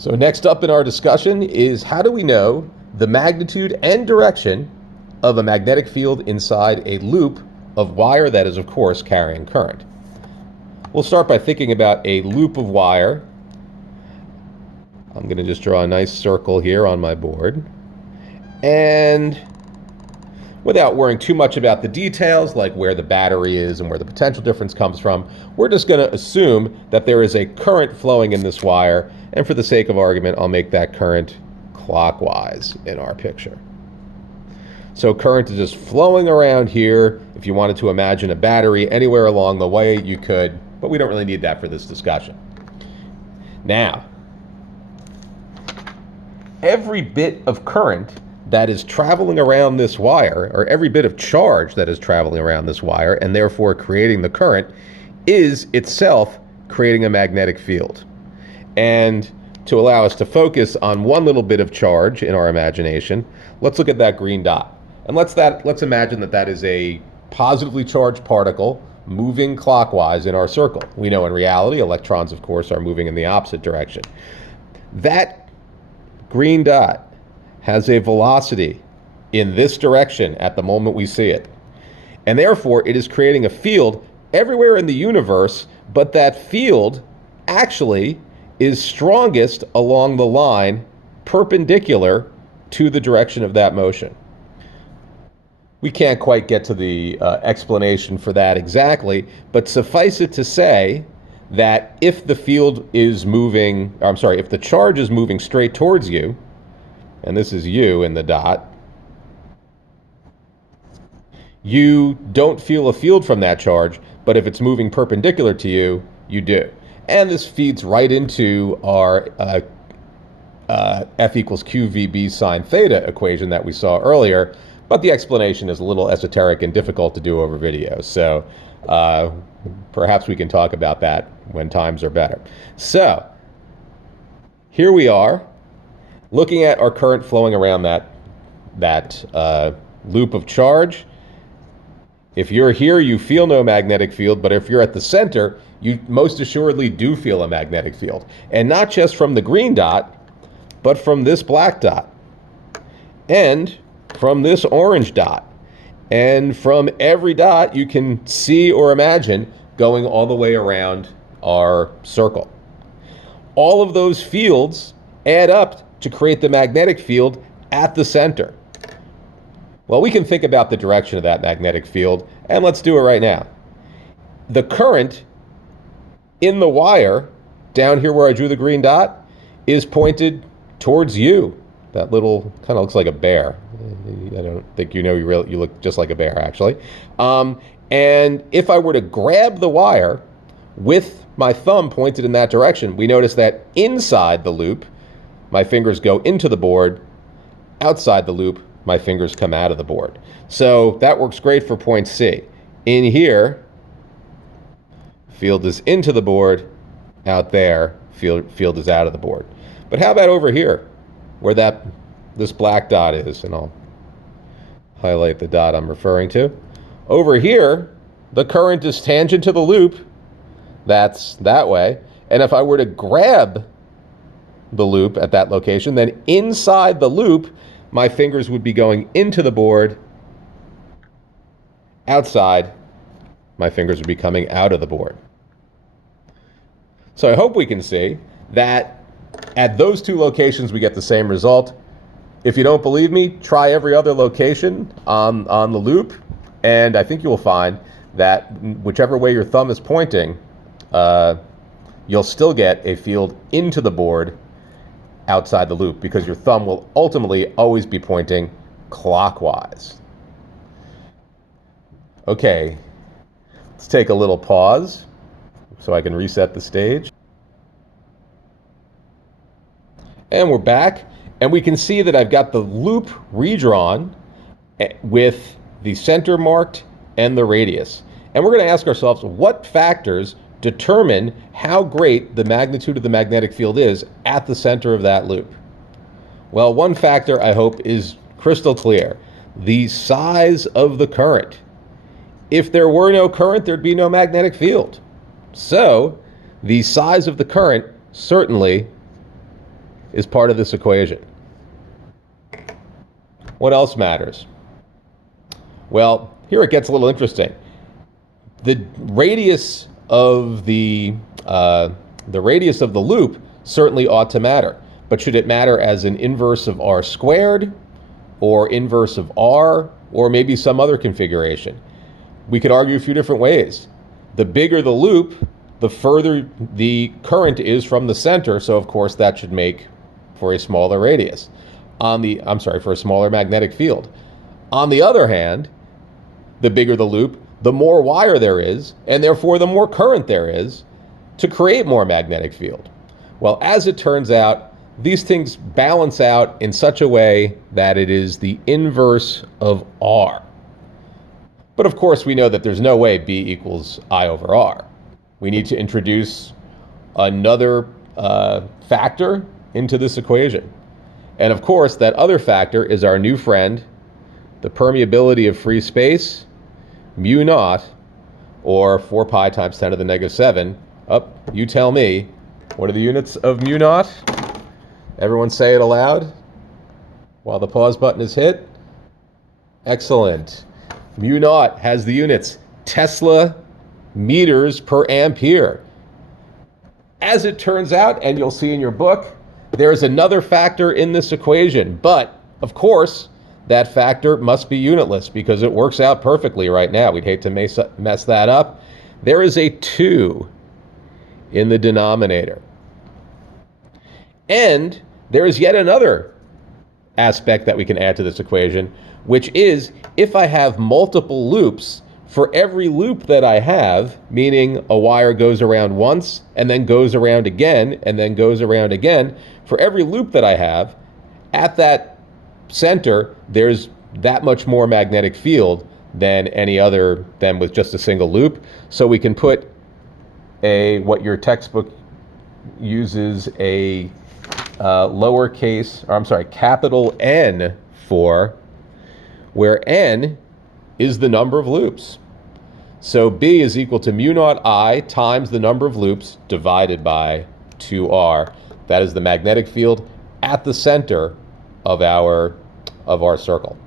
So next up in our discussion is how do we know the magnitude and direction of a magnetic field inside a loop of wire that is, of course, carrying current. We'll start by thinking about a loop of wire. I'm going to just draw a nice circle here on my board. And without worrying too much about the details, like where the battery is and where the potential difference comes from, we're just going to assume that there is a current flowing in this wire, and for the sake of argument, I'll make that current clockwise in our picture. So current is just flowing around here. If you wanted to imagine a battery anywhere along the way, you could, but we don't really need that for this discussion. Now, every bit of current that is traveling around this wire, or every bit of charge that is traveling around this wire, and therefore creating the current, is itself creating a magnetic field. And to allow us to focus on one little bit of charge in our imagination, let's look at that green dot. And let's imagine that that is a positively charged particle moving clockwise in our circle. We know in reality, electrons, of course, are moving in the opposite direction. That green dot has a velocity in this direction at the moment we see it. And therefore, it is creating a field everywhere in the universe, but that field actually is strongest along the line perpendicular to the direction of that motion. We can't quite get to the explanation for that exactly, but suffice it to say that if the field is moving, if the charge is moving straight towards you, and this is you in the dot, you don't feel a field from that charge, but if it's moving perpendicular to you, you do. And this feeds right into our F equals QVB sine theta equation that we saw earlier, but the explanation is a little esoteric and difficult to do over video. So perhaps we can talk about that when times are better. So here we are, looking at our current flowing around that loop of charge. If you're here, you feel no magnetic field, but if you're at the center, you most assuredly do feel a magnetic field. And not just from the green dot, but from this black dot, and from this orange dot, and from every dot you can see or imagine going all the way around our circle. All of those fields add up to create the magnetic field at the center. Well, we can think about the direction of that magnetic field, and let's do it right now. The current in the wire, down here where I drew the green dot, is pointed towards you. That little, kind of looks like a bear. I don't think you look just like a bear, actually. And if I were to grab the wire with my thumb pointed in that direction, we notice that inside the loop, my fingers go into the board. Outside the loop, my fingers come out of the board. So that works great for point C. In here, field is into the board. Out there, field is out of the board. But how about over here, where this black dot is? And I'll highlight the dot I'm referring to. Over here, the current is tangent to the loop. That's that way. And if I were to grab the loop at that location, then inside the loop, my fingers would be going into the board. Outside, my fingers would be coming out of the board. So I hope we can see that at those two locations we get the same result. If you don't believe me, try every other location on the loop, and I think you will find that whichever way your thumb is pointing, you'll still get a field into the board outside the loop, because your thumb will ultimately always be pointing clockwise. Okay, let's take a little pause so I can reset the stage. And we're back, and we can see that I've got the loop redrawn with the center marked and the radius. And we're going to ask ourselves, what factors determine how great the magnitude of the magnetic field is at the center of that loop? Well, one factor, I hope, is crystal clear: the size of the current. If there were no current, there'd be no magnetic field. So the size of the current certainly is part of this equation. What else matters? Well, here it gets a little interesting. The radius of the loop certainly ought to matter, but should it matter as an inverse of r squared, or inverse of r, or maybe some other configuration? We could argue a few different ways. The bigger the loop, the further the current is from the center, so of course that should make for a smaller radius. For a smaller magnetic field. On the other hand, the bigger the loop, the more wire there is, and therefore the more current there is to create more magnetic field. Well, as it turns out, these things balance out in such a way that it is the inverse of R. But of course, we know that there's no way B equals I over R. We need to introduce another factor into this equation. And of course, that other factor is our new friend, the permeability of free space, mu naught, or 4 pi times 10 to the negative 7. You tell me, what are the units of mu naught? Everyone say it aloud while the pause button is hit. Excellent. Mu naught has the units Tesla meters per ampere. As it turns out, and you'll see in your book, there's another factor in this equation, but of course, that factor must be unitless because it works out perfectly right now. We'd hate to mess that up. There is a 2 in the denominator. And there is yet another aspect that we can add to this equation, which is if I have multiple loops, for every loop that I have, meaning a wire goes around once and then goes around again and then goes around again, for every loop that I have, at that center, there's that much more magnetic field than with just a single loop. So we can put what your textbook uses capital N for, where N is the number of loops. So B is equal to mu naught I times the number of loops divided by 2R. That is the magnetic field at the center of our circle.